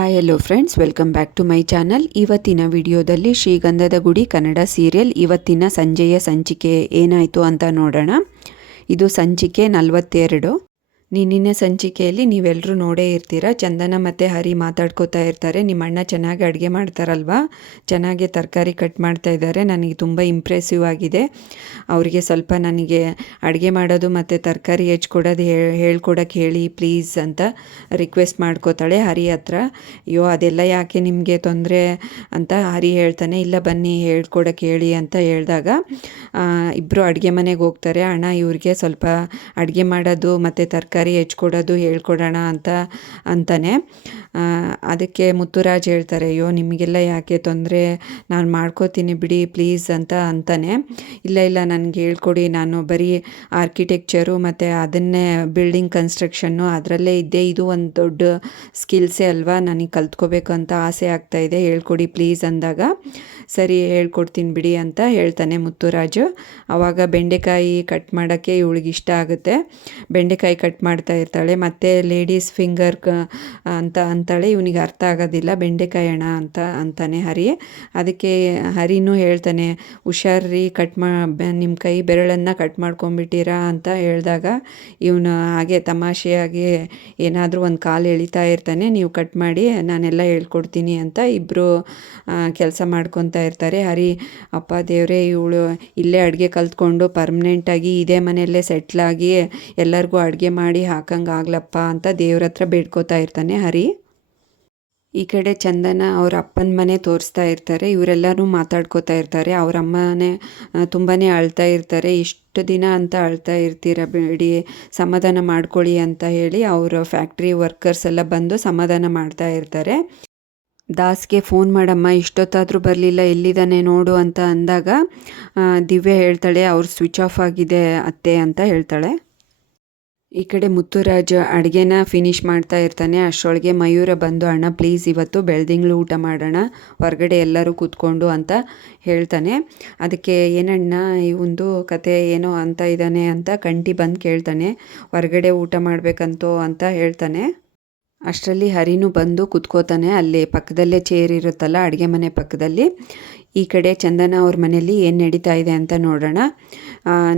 Hi hello friends, welcome back to my channel. ಇವತ್ತಿನ ವಿಡಿಯೋದಲ್ಲಿ ಶ್ರೀಗಂಧದ ಗುಡಿ ಕನ್ನಡ ಸೀರಿಯಲ್ ಇವತ್ತಿನ ಸಂಜೆಯ ಸಂಚಿಕೆ ಏನಾಯಿತು ಅಂತ ನೋಡೋಣ. ಇದು ಸಂಚಿಕೆ 42. ನಿನ್ನಿನ ಸಂಚಿಕೆಯಲ್ಲಿ ನೀವೆಲ್ಲರೂ ನೋಡೇ ಇರ್ತೀರ. ಚಂದನ ಮತ್ತು ಹರಿ ಮಾತಾಡ್ಕೋತಾ ಇರ್ತಾರೆ. ನಿಮ್ಮ ಅಣ್ಣ ಚೆನ್ನಾಗಿ ಅಡುಗೆ ಮಾಡ್ತಾರಲ್ವಾ, ಚೆನ್ನಾಗಿ ತರಕಾರಿ ಕಟ್ ಮಾಡ್ತಾ ಇದ್ದಾರೆ, ನನಗೆ ತುಂಬ ಇಂಪ್ರೆಸಿವ್ ಆಗಿದೆ. ಅವರಿಗೆ ಸ್ವಲ್ಪ ನನಗೆ ಅಡುಗೆ ಮಾಡೋದು ಮತ್ತು ತರಕಾರಿ ಹೆಚ್ಕೊಡೋದು ಹೇಳ್ಕೊಡೋಕ್ಕೆ ಹೇಳಿ ಪ್ಲೀಸ್ ಅಂತ ರಿಕ್ವೆಸ್ಟ್ ಮಾಡ್ಕೋತಾಳೆ ಹರಿ ಹತ್ರ. ಅಯ್ಯೋ ಅದೆಲ್ಲ ಯಾಕೆ ನಿಮಗೆ ತೊಂದರೆ ಅಂತ ಹರಿ ಹೇಳ್ತಾನೆ. ಇಲ್ಲ ಬನ್ನಿ ಹೇಳ್ಕೊಡೋಕ್ಕೆ ಹೇಳಿ ಅಂತ ಹೇಳಿದಾಗ ಇಬ್ಬರು ಅಡುಗೆ ಮನೆಗೆ ಹೋಗ್ತಾರೆ. ಅಣ್ಣ ಇವ್ರಿಗೆ ಸ್ವಲ್ಪ ಅಡುಗೆ ಮಾಡೋದು ಮತ್ತು ತರಕಾರಿ ಹೆಚ್ಕೊಡೋದು ಹೇಳ್ಕೊಡೋಣ ಅಂತಾನೆ. ಅದಕ್ಕೆ ಮುತ್ತುರಾಜ್ ಹೇಳ್ತಾರೆ, ಅಯ್ಯೋ ನಿಮಗೆಲ್ಲ ಯಾಕೆ ತೊಂದರೆ, ನಾನು ಮಾಡ್ಕೋತೀನಿ ಬಿಡಿ ಪ್ಲೀಸ್ ಅಂತಾನೆ. ಇಲ್ಲ ನನಗೆ ಹೇಳ್ಕೊಡಿ, ನಾನು ಬರೀ ಆರ್ಕಿಟೆಕ್ಚರು ಮತ್ತು ಅದನ್ನೇ ಬಿಲ್ಡಿಂಗ್ ಕನ್ಸ್ಟ್ರಕ್ಷನ್ನು ಅದರಲ್ಲೇ ಇದ್ದೆ, ಇದು ಒಂದು ದೊಡ್ಡ ಸ್ಕಿಲ್ಸೇ ಅಲ್ವಾ, ನನಗೆ ಕಲ್ತ್ಕೋಬೇಕು ಅಂತ ಆಸೆ ಆಗ್ತಾಯಿದೆ, ಹೇಳ್ಕೊಡಿ ಪ್ಲೀಸ್ ಅಂದಾಗ ಸರಿ ಹೇಳ್ಕೊಡ್ತೀನಿ ಬಿಡಿ ಅಂತ ಹೇಳ್ತಾನೆ ಮುತ್ತುರಾಜು. ಆವಾಗ ಬೆಂಡೆಕಾಯಿ ಕಟ್ ಮಾಡೋಕ್ಕೆ ಇವಳಿಗೆ ಇಷ್ಟ ಆಗುತ್ತೆ. ಬೆಂಡೆಕಾಯಿ ಕಟ್ ಮಾಡ್ತಾ ಇರ್ತಾಳೆ. ಮತ್ತು ಲೇಡೀಸ್ ಫಿಂಗರ್ ಅಂತಾಳೆ. ಇವನಿಗೆ ಅರ್ಥ ಆಗೋದಿಲ್ಲ. ಬೆಂಡೆಕಾಯಿ ಅಣ್ಣ ಅಂತಾನೆ ಹರಿ. ಅದಕ್ಕೆ ಹರಿನೂ ಹೇಳ್ತಾನೆ, ಹುಷಾರ್ರಿ, ನಿಮ್ಮ ಕೈ ಬೆರಳನ್ನು ಕಟ್ ಮಾಡ್ಕೊಂಬಿಟ್ಟಿರಾ ಅಂತ ಹೇಳಿದಾಗ ಇವನು ಹಾಗೆ ತಮಾಷೆಯಾಗಿ ಏನಾದರೂ ಒಂದು ಕಾಲು ಎಳಿತಾ ಇರ್ತಾನೆ, ನೀವು ಕಟ್ ಮಾಡಿ ನಾನೆಲ್ಲ ಹೇಳ್ಕೊಡ್ತೀನಿ ಅಂತ. ಇಬ್ಬರು ಕೆಲಸ ಮಾಡ್ಕೊತಾ ಇರ್ತಾರೆ. ಹರಿ, ಅಪ್ಪ ದೇವರೇ, ಇವಳು ಇಲ್ಲೇ ಅಡುಗೆ ಕಲ್ತ್ಕೊಂಡು ಪರ್ಮನೆಂಟಾಗಿ ಇದೇ ಮನೆಯಲ್ಲೇ ಸೆಟ್ಲಾಗಿ ಎಲ್ಲರಿಗೂ ಅಡುಗೆ ಮಾಡಿ ಹಾಕಂಗೆ ಆಗ್ಲಪ್ಪ ಅಂತ ದೇವ್ರ ಹತ್ರ ಬೇಡ್ಕೋತಾ ಇರ್ತಾನೆ ಹರಿ. ಈ ಕಡೆ ಚಂದನ ಅವ್ರ ಅಪ್ಪನ ಮನೆ ತೋರಿಸ್ತಾ ಇರ್ತಾರೆ. ಇವರೆಲ್ಲರೂ ಮಾತಾಡ್ಕೋತಾ ಇರ್ತಾರೆ. ಅವ್ರ ಅಮ್ಮನೇ ತುಂಬಾ ಅಳ್ತಾ ಇರ್ತಾರೆ. ಇಷ್ಟು ದಿನ ಅಂತ ಅಳ್ತಾ ಇರ್ತೀರ ಬಿಡಿ, ಸಮಾಧಾನ ಮಾಡ್ಕೊಳ್ಳಿ ಅಂತ ಹೇಳಿ ಅವರ ಫ್ಯಾಕ್ಟ್ರಿ ವರ್ಕರ್ಸ್ ಎಲ್ಲ ಬಂದು ಸಮಾಧಾನ ಮಾಡ್ತಾ ಇರ್ತಾರೆ. ದಾಸ್ಗೆ ಫೋನ್ ಮಾಡಮ್ಮ, ಇಷ್ಟೊತ್ತಾದರೂ ಬರಲಿಲ್ಲ, ಎಲ್ಲಿದ್ದಾನೆ ನೋಡು ಅಂತ ಅಂದಾಗ ದಿವ್ಯ ಹೇಳ್ತಾಳೆ, ಅವ್ರು ಸ್ವಿಚ್ ಆಫ್ ಆಗಿದೆ ಅತ್ತೆ ಅಂತ ಹೇಳ್ತಾಳೆ. ಈ ಕಡೆ ಮುತ್ತುರಾಜ್ ಅಡುಗೆನ ಫಿನಿಷ್ ಮಾಡ್ತಾ ಇರ್ತಾನೆ. ಅಷ್ಟರೊಳಗೆ ಮಯೂರ ಬಂದು, ಅಣ್ಣ ಪ್ಲೀಸ್ ಇವತ್ತು ಬೆಳ್ದಿಂಗ್ಳು ಊಟ ಮಾಡೋಣ ಹೊರಗಡೆ ಎಲ್ಲರೂ ಕೂತ್ಕೊಂಡು ಅಂತ ಹೇಳ್ತಾನೆ. ಅದಕ್ಕೆ ಏನಣ್ಣ ಈ ಒಂದು ಕತೆ ಏನೋ ಅಂತ ಇದ್ದಾನೆ ಅಂತ ಕಂಟಿ ಬಂದು ಕೇಳ್ತಾನೆ. ಹೊರಗಡೆ ಊಟ ಮಾಡಬೇಕಂತೋ ಅಂತ ಹೇಳ್ತಾನೆ. ಅಷ್ಟರಲ್ಲಿ ಹರಿನೂ ಬಂದು ಕುತ್ಕೋತಾನೆ. ಅಲ್ಲಿ ಪಕ್ಕದಲ್ಲೇ ಚೇರ್ ಇರುತ್ತಲ್ಲ ಅಡುಗೆ ಮನೆ ಪಕ್ಕದಲ್ಲಿ. ಈ ಕಡೆ ಚಂದನ ಅವ್ರ ಮನೇಲಿ ಏನು ನಡೀತಾ ಇದೆ ಅಂತ ನೋಡೋಣ.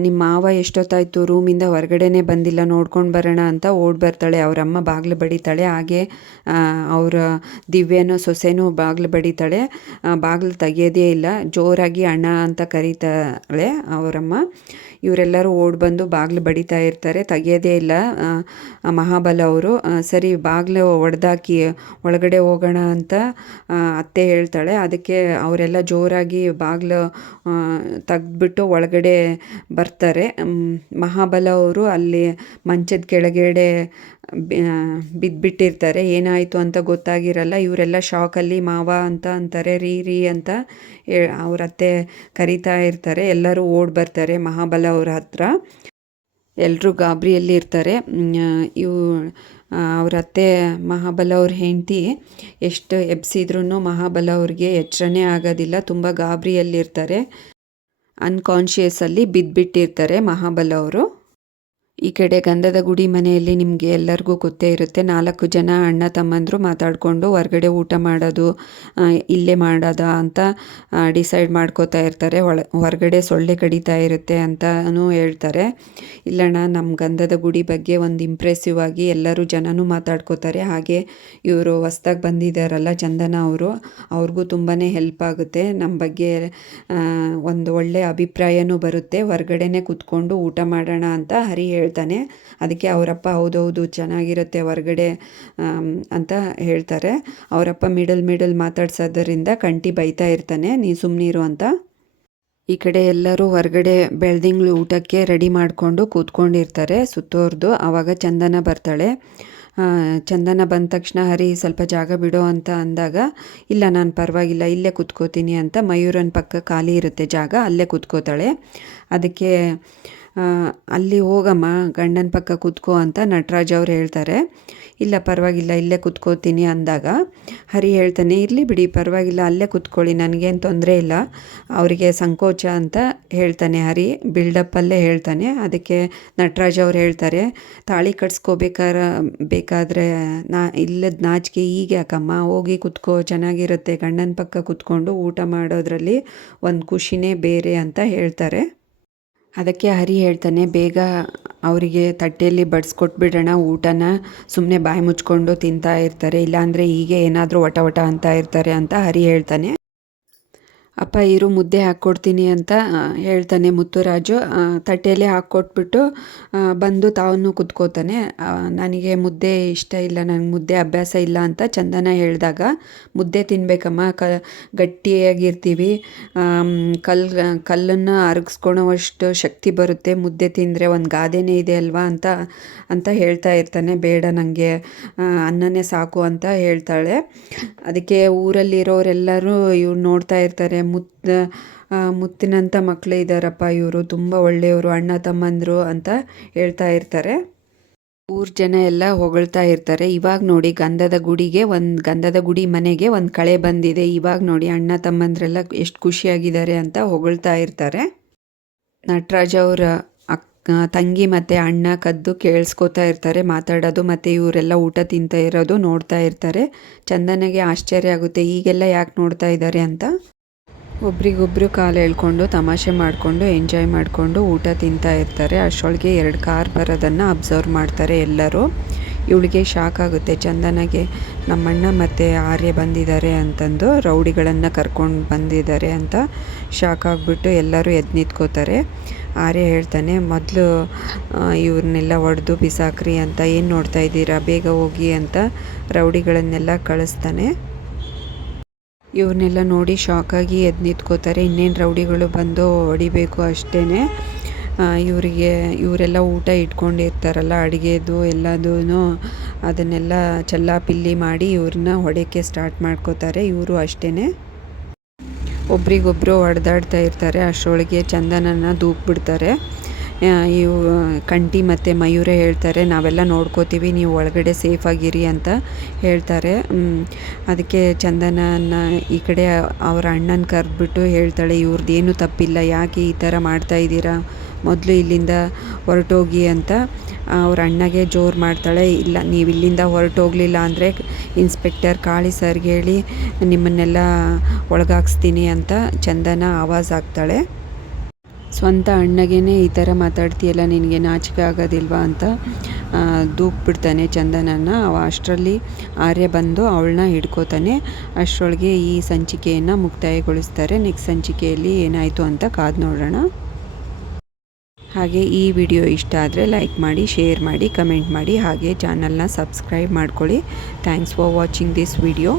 ನಿಮ್ಮ ಮಾವ ಎಷ್ಟೊತ್ತಾಯಿತು ರೂಮಿಂದ ಹೊರಗಡೆನೇ ಬಂದಿಲ್ಲ, ನೋಡ್ಕೊಂಡು ಬರೋಣ ಅಂತ ಓಡಿ ಬರ್ತಾಳೆ. ಅವರಮ್ಮ ಬಾಗಿಲು ಬಡಿತಾಳೆ. ಹಾಗೆ ಅವರ ದಿವ್ಯನೋ ಸೊಸೆನೂ ಬಾಗಿಲು ಬಡಿತಾಳೆ. ಬಾಗಿಲು ತೆಗಿಯೋದೇ ಇಲ್ಲ. ಜೋರಾಗಿ ಅಣ್ಣ ಅಂತ ಕರೀತಾಳೆ ಅವರಮ್ಮ. ಇವರೆಲ್ಲರೂ ಓಡಿ ಬಂದು ಬಾಗಿಲು ಬಡಿತಾ ಇರ್ತಾರೆ. ತೆಗಿಯೋದೇ ಇಲ್ಲ ಮಹಾಬಲ ಅವರು. ಸರಿ ಬಾಗಿಲು ಒಡೆದಾಕಿ ಒಳಗಡೆ ಹೋಗೋಣ ಅಂತ ಅತ್ತೆ ಹೇಳ್ತಾಳೆ. ಅದಕ್ಕೆ ಅವರೆಲ್ಲ ಜೋರಾಗಿ ಬಾಗಿಲು ತೆಗೆದ್ಬಿಟ್ಟು ಒಳಗಡೆ ಬರ್ತಾರೆ. ಮಹಾಬಲ ಅವರು ಅಲ್ಲಿ ಮಂಚದ ಕೆಳಗಡೆ ಬಿದ್ದುಬಿಟ್ಟಿರ್ತಾರೆ. ಏನಾಯಿತು ಅಂತ ಗೊತ್ತಾಗಿರಲ್ಲ. ಇವರೆಲ್ಲ ಶಾಕಲ್ಲಿ ಮಾವ ಅಂತಾರೆ, ರೀ ಅಂತ ಅವ್ರ ಅತ್ತೆ ಕರಿತಾ ಇರ್ತಾರೆ. ಎಲ್ಲರೂ ಓಡಿ ಬರ್ತಾರೆ ಮಹಾಬಲ ಅವ್ರ ಹತ್ರ. ಎಲ್ಲರೂ ಗಾಬರಿಯಲ್ಲಿ ಇರ್ತಾರೆ. ಅವ್ರ ಅತ್ತೆ ಮಹಾಬಲ ಅವ್ರ ಹೆಂಡತಿ ಎಷ್ಟು ಎಬ್ಸಿದ್ರೂ ಮಹಾಬಲ ಅವ್ರಿಗೆ ಎಚ್ಚರನೇ ಆಗೋದಿಲ್ಲ. ತುಂಬ ಗಾಬರಿಯಲ್ಲಿರ್ತಾರೆ. ಅನ್ಕಾನ್ಷಿಯಸಲ್ಲಿ ಬಿದ್ದುಬಿಟ್ಟಿರ್ತಾರೆ ಮಹಾಬಲ ಅವರು. ಈ ಕಡೆ ಗಂಧದ ಗುಡಿ ಮನೆಯಲ್ಲಿ ನಿಮಗೆ ಎಲ್ಲರಿಗೂ ಗೊತ್ತೇ ಇರುತ್ತೆ. 4 ಜನ ಅಣ್ಣ ತಮ್ಮಂದರು ಮಾತಾಡಿಕೊಂಡು ಹೊರಗಡೆ ಊಟ ಮಾಡೋದು ಇಲ್ಲೇ ಮಾಡೋದ ಅಂತ ಡಿಸೈಡ್ ಮಾಡ್ಕೋತಾ ಇರ್ತಾರೆ. ಹೊರಗಡೆ ಸೊಳ್ಳೆ ಕಡಿತಾ ಇರುತ್ತೆ ಅಂತಲೂ ಹೇಳ್ತಾರೆ. ಇಲ್ಲಣ್ಣ, ನಮ್ಮ ಗಂಧದ ಗುಡಿ ಬಗ್ಗೆ ಒಂದು ಇಂಪ್ರೆಸಿವ್ ಆಗಿ ಎಲ್ಲರೂ ಜನನೂ ಮಾತಾಡ್ಕೋತಾರೆ. ಹಾಗೆ ಇವರು ಹೊಸ್ದಾಗಿ ಬಂದಿದ್ದಾರಲ್ಲ ಚಂದನ ಅವರು, ಅವ್ರಿಗೂ ತುಂಬಾ ಹೆಲ್ಪ್ ಆಗುತ್ತೆ. ನಮ್ಮ ಬಗ್ಗೆ ಒಂದು ಒಳ್ಳೆಯ ಅಭಿಪ್ರಾಯನೂ ಬರುತ್ತೆ. ಹೊರಗಡೆನೇ ಕೂತ್ಕೊಂಡು ಊಟ ಮಾಡೋಣ ಅಂತ ಹರಿ ಹೇಳ್ತಾನೆ. ಅದಕ್ಕೆ ಅವರಪ್ಪ ಹೌದೌದು ಚೆನ್ನಾಗಿರುತ್ತೆ ಹೊರಗಡೆ ಅಂತ ಹೇಳ್ತಾರೆ. ಅವರಪ್ಪ ಮಿಡಲ್ ಮಾತಾಡ್ಸೋದರಿಂದ ಕಂಟಿ ಬೈತಾ ಇರ್ತಾನೆ, ನೀ ಸುಮ್ಮನಿರು ಅಂತ. ಈ ಕಡೆ ಎಲ್ಲರೂ ಹೊರಗಡೆ ಬೆಳ್ದಿಂಗ್ಳು ಊಟಕ್ಕೆ ರೆಡಿ ಮಾಡಿಕೊಂಡು ಕೂತ್ಕೊಂಡಿರ್ತಾರೆ ಸುತ್ತೋರ್ದು. ಆವಾಗ ಚಂದನ ಬರ್ತಾಳೆ. ಚಂದನ ಬಂದ ತಕ್ಷಣ ಹರಿ ಸ್ವಲ್ಪ ಜಾಗ ಬಿಡೋ ಅಂತ ಅಂದಾಗ, ಇಲ್ಲ ನಾನು ಪರವಾಗಿಲ್ಲ ಇಲ್ಲೇ ಕೂತ್ಕೋತೀನಿ ಅಂತ ಮಯೂರನ ಪಕ್ಕ ಖಾಲಿ ಇರುತ್ತೆ ಜಾಗ, ಅಲ್ಲೇ ಕೂತ್ಕೋತಾಳೆ. ಅದಕ್ಕೆ ಅಲ್ಲಿ ಹೋಗಮ್ಮ ಗಂಡನ ಪಕ್ಕ ಕೂತ್ಕೋ ಅಂತ ನಟರಾಜ್ ಅವ್ರು ಹೇಳ್ತಾರೆ. ಇಲ್ಲ ಪರವಾಗಿಲ್ಲ ಇಲ್ಲೇ ಕೂತ್ಕೋತೀನಿ ಅಂದಾಗ ಹರಿ ಹೇಳ್ತಾನೆ, ಇರಲಿ ಬಿಡಿ ಪರವಾಗಿಲ್ಲ ಅಲ್ಲೇ ಕೂತ್ಕೊಳ್ಳಿ ನನಗೇನು ತೊಂದರೆ ಇಲ್ಲ, ಅವರಿಗೆ ಸಂಕೋಚ ಅಂತ ಹೇಳ್ತಾನೆ ಹರಿ, ಬಿಲ್ಡಪ್ಪಲ್ಲೇ ಹೇಳ್ತಾನೆ. ಅದಕ್ಕೆ ನಟರಾಜ್ ಅವ್ರು ಹೇಳ್ತಾರೆ, ತಾಳಿ ಬೇಕಾದರೆ ಇಲ್ಲದ ನಾಚಿಕೆ ಈಗ ಯಾಕಮ್ಮ, ಹೋಗಿ ಕೂತ್ಕೋ ಚೆನ್ನಾಗಿರುತ್ತೆ, ಗಂಡನ ಪಕ್ಕ ಕೂತ್ಕೊಂಡು ಊಟ ಮಾಡೋದ್ರಲ್ಲಿ ಒಂದು ಖುಷಿನೇ ಬೇರೆ ಅಂತ ಹೇಳ್ತಾರೆ. ಅದಕ್ಕೆ ಹರಿ ಹೇಳ್ತಾನೆ, ಬೇಗ ಅವರಿಗೆ ತಟ್ಟೆಯಲ್ಲಿ ಬಡಿಸ್ಕೊಟ್ಬಿಡೋಣ ಊಟನ, ಸುಮ್ಮನೆ ಬಾಯಿ ಮುಚ್ಕೊಂಡು ತಿಂತಾ ಇರ್ತಾರೆ, ಇಲ್ಲಾಂದರೆ ಹೀಗೆ ಏನಾದರೂ ವಟ ವಟ ಅಂತ ಇರ್ತಾರೆ ಅಂತ ಹರಿ ಹೇಳ್ತಾನೆ. ಅಪ್ಪ ಇರು ಮುದ್ದೆ ಹಾಕ್ಕೊಡ್ತೀನಿ ಅಂತ ಹೇಳ್ತಾನೆ ಮುತ್ತುರಾಜು. ತಟ್ಟೆಯಲ್ಲಿ ಹಾಕ್ಕೊಟ್ಬಿಟ್ಟು ಬಂದು ತಾವನ್ನು ಕುತ್ಕೋತಾನೆ. ನನಗೆ ಮುದ್ದೆ ಇಷ್ಟ ಇಲ್ಲ, ನನಗೆ ಮುದ್ದೆ ಅಭ್ಯಾಸ ಇಲ್ಲ ಅಂತ ಚಂದನ ಹೇಳಿದಾಗ, ಮುದ್ದೆ ತಿನ್ನಬೇಕಮ್ಮ, ಗಟ್ಟಿಯಾಗಿರ್ತೀವಿ, ಕಲ್ಲನ್ನು ಅರಗಿಸ್ಕೊಳೋವಷ್ಟು ಶಕ್ತಿ ಬರುತ್ತೆ ಮುದ್ದೆ ತಿಂದರೆ, ಒಂದು ಗಾದೆನೇ ಇದೆ ಅಲ್ವಾ ಅಂತ ಹೇಳ್ತಾ ಇರ್ತಾನೆ. ಬೇಡ ನನಗೆ ಅನ್ನನೇ ಸಾಕು ಅಂತ ಹೇಳ್ತಾಳೆ. ಅದಕ್ಕೆ ಊರಲ್ಲಿರೋರೆಲ್ಲರೂ ಇವ್ರು ನೋಡ್ತಾ ಇರ್ತಾರೆ, ಮುತ್ತಿನಂಥ ಮಕ್ಕಳೇ ಇದ್ದಾರಪ್ಪ ಇವರು, ತುಂಬ ಒಳ್ಳೆಯವರು, ಅಣ್ಣ ತಮ್ಮಂದರು ಅಂತ ಹೇಳ್ತಾ ಇರ್ತಾರೆ. ಊರ ಜನ ಎಲ್ಲ ಹೊಗಳ್ತಾ ಇರ್ತಾರೆ. ಇವಾಗ ನೋಡಿ ಗಂಧದ ಗುಡಿ ಮನೆಗೆ ಒಂದು ಕಳೆ ಬಂದಿದೆ, ಇವಾಗ ನೋಡಿ ಅಣ್ಣ ತಮ್ಮಂದ್ರೆಲ್ಲ ಎಷ್ಟು ಖುಷಿಯಾಗಿದ್ದಾರೆ ಅಂತ ಹೊಗಳ್ತಾ ಇರ್ತಾರೆ. ನಟರಾಜ್ ಅವರ ತಂಗಿ ಮತ್ತು ಅಣ್ಣ ಕದ್ದು ಕೇಳಿಸ್ಕೋತಾ ಇರ್ತಾರೆ ಮಾತಾಡೋದು, ಮತ್ತು ಇವರೆಲ್ಲ ಊಟ ತಿಂತಾ ಇರೋದು ನೋಡ್ತಾ ಇರ್ತಾರೆ. ಚಂದನಗೆ ಆಶ್ಚರ್ಯ ಆಗುತ್ತೆ, ಈಗೆಲ್ಲ ಯಾಕೆ ನೋಡ್ತಾ ಇದ್ದಾರೆ ಅಂತ. ಒಬ್ರಿಗೊಬ್ರು ಕಾಲು ಎಳ್ಕೊಂಡು ತಮಾಷೆ ಮಾಡಿಕೊಂಡು ಎಂಜಾಯ್ ಮಾಡಿಕೊಂಡು ಊಟ ತಿಂತಾ ಇರ್ತಾರೆ. ಅಷ್ಟರೊಳಗೆ 2 ಕಾರ್ ಬರೋದನ್ನು ಅಬ್ಸರ್ವ್ ಮಾಡ್ತಾರೆ ಎಲ್ಲರೂ. ಇವಳಿಗೆ ಶಾಕ್ ಆಗುತ್ತೆ, ಚಂದನಗೆ ನಮ್ಮಣ್ಣ ಮತ್ತು ಆರ್ಯ ಬಂದಿದ್ದಾರೆ ಅಂತಂದು, ರೌಡಿಗಳನ್ನು ಕರ್ಕೊಂಡು ಬಂದಿದ್ದಾರೆ ಅಂತ ಶಾಕ್ ಆಗಿಬಿಟ್ಟು ಎಲ್ಲರೂ ಎದ್ದು ನಿಂತ್ಕೋತಾರೆ. ಆರ್ಯ ಹೇಳ್ತಾನೆ, ಮೊದಲು ಇವ್ರನ್ನೆಲ್ಲ ಹೊಡೆದು ಬಿಸಾಕ್ರಿ ಅಂತ, ಏನು ನೋಡ್ತಾ ಇದ್ದೀರಾ ಬೇಗ ಹೋಗಿ ಅಂತ ರೌಡಿಗಳನ್ನೆಲ್ಲ ಕಳಿಸ್ತಾನೆ. ಇವ್ರನ್ನೆಲ್ಲ ನೋಡಿ ಶಾಕಾಗಿ ಎದ್ದು ನಿಂತ್ಕೋತಾರೆ. ಇನ್ನೇನು ರೌಡಿಗಳು ಬಂದು ಹೊಡಿಬೇಕು ಅಷ್ಟೇ. ಇವರೆಲ್ಲ ಊಟ ಇಟ್ಕೊಂಡಿರ್ತಾರಲ್ಲ ಅಡುಗೆದು ಎಲ್ಲದೂ, ಅದನ್ನೆಲ್ಲ ಚೆಲ್ಲಾಪಿಲ್ಲಿ ಮಾಡಿ ಇವ್ರನ್ನ ಹೊಡೆಯೋಕ್ಕೆ ಸ್ಟಾರ್ಟ್ ಮಾಡ್ಕೋತಾರೆ. ಇವರು ಅಷ್ಟೇ ಒಬ್ರಿಗೊಬ್ಬರು ಹೊಡೆದಾಡ್ತಾ ಇರ್ತಾರೆ. ಅಷ್ಟರೊಳಗೆ ಚಂದನನ ದೂಕ್ಬಿಡ್ತಾರೆ. ಇವು ಕಂಠಿ ಮತ್ತು ಮಯೂರ ಹೇಳ್ತಾರೆ, ನಾವೆಲ್ಲ ನೋಡ್ಕೋತೀವಿ, ನೀವು ಒಳಗಡೆ ಸೇಫಾಗಿರಿ ಅಂತ ಹೇಳ್ತಾರೆ. ಅದಕ್ಕೆ ಚಂದನನ ಈ ಕಡೆ ಅವರ ಅಣ್ಣನ ಕರೆದ್ಬಿಟ್ಟು ಹೇಳ್ತಾಳೆ, ಇವ್ರದ್ದೇನು ತಪ್ಪಿಲ್ಲ, ಯಾಕೆ ಈ ಥರ ಮಾಡ್ತಾಯಿದ್ದೀರಾ, ಮೊದಲು ಇಲ್ಲಿಂದ ಹೊರಟೋಗಿ ಅಂತ ಅವ್ರ ಅಣ್ಣಗೆ ಜೋರು ಮಾಡ್ತಾಳೆ. ಇಲ್ಲ, ನೀವು ಇಲ್ಲಿಂದ ಹೊರಟೋಗಲಿಲ್ಲ ಅಂದರೆ ಇನ್ಸ್ಪೆಕ್ಟರ್ ಕಾಳಿ ಸರ್ಗೆ ಹೇಳಿ ನಿಮ್ಮನ್ನೆಲ್ಲ ಒಳಗಾಕ್ಸ್ತೀನಿ ಅಂತ ಚಂದನ ಆವಾಜ್ ಹಾಕ್ತಾಳೆ. ಸ್ವಂತ ಅಣ್ಣಗೇ ಈ ಥರ ಮಾತಾಡ್ತೀಯಲ್ಲ, ನಿನಗೆ ನಾಚಿಕೆ ಆಗೋದಿಲ್ವಾ ಅಂತ ದೂಕ್ಬಿಡ್ತಾನೆ ಚಂದನನ. ಅಷ್ಟರಲ್ಲಿ ಆರ್ಯ ಬಂದು ಅವಳನ್ನ ಹಿಡ್ಕೋತಾನೆ. ಅಷ್ಟರೊಳಗೆ ಈ ಸಂಚಿಕೆಯನ್ನು ಮುಕ್ತಾಯಗೊಳಿಸ್ತಾರೆ. ನೆಕ್ಸ್ಟ್ ಸಂಚಿಕೆಯಲ್ಲಿ ಏನಾಯಿತು ಅಂತ ಕಾದು ನೋಡೋಣ. ಹಾಗೆ ಈ ವಿಡಿಯೋ ಇಷ್ಟ ಆದರೆ ಲೈಕ್ ಮಾಡಿ, ಶೇರ್ ಮಾಡಿ, ಕಮೆಂಟ್ ಮಾಡಿ, ಹಾಗೆ ಚಾನಲ್ನ ಸಬ್ಸ್ಕ್ರೈಬ್ ಮಾಡ್ಕೊಳ್ಳಿ. Thanks for watching this video.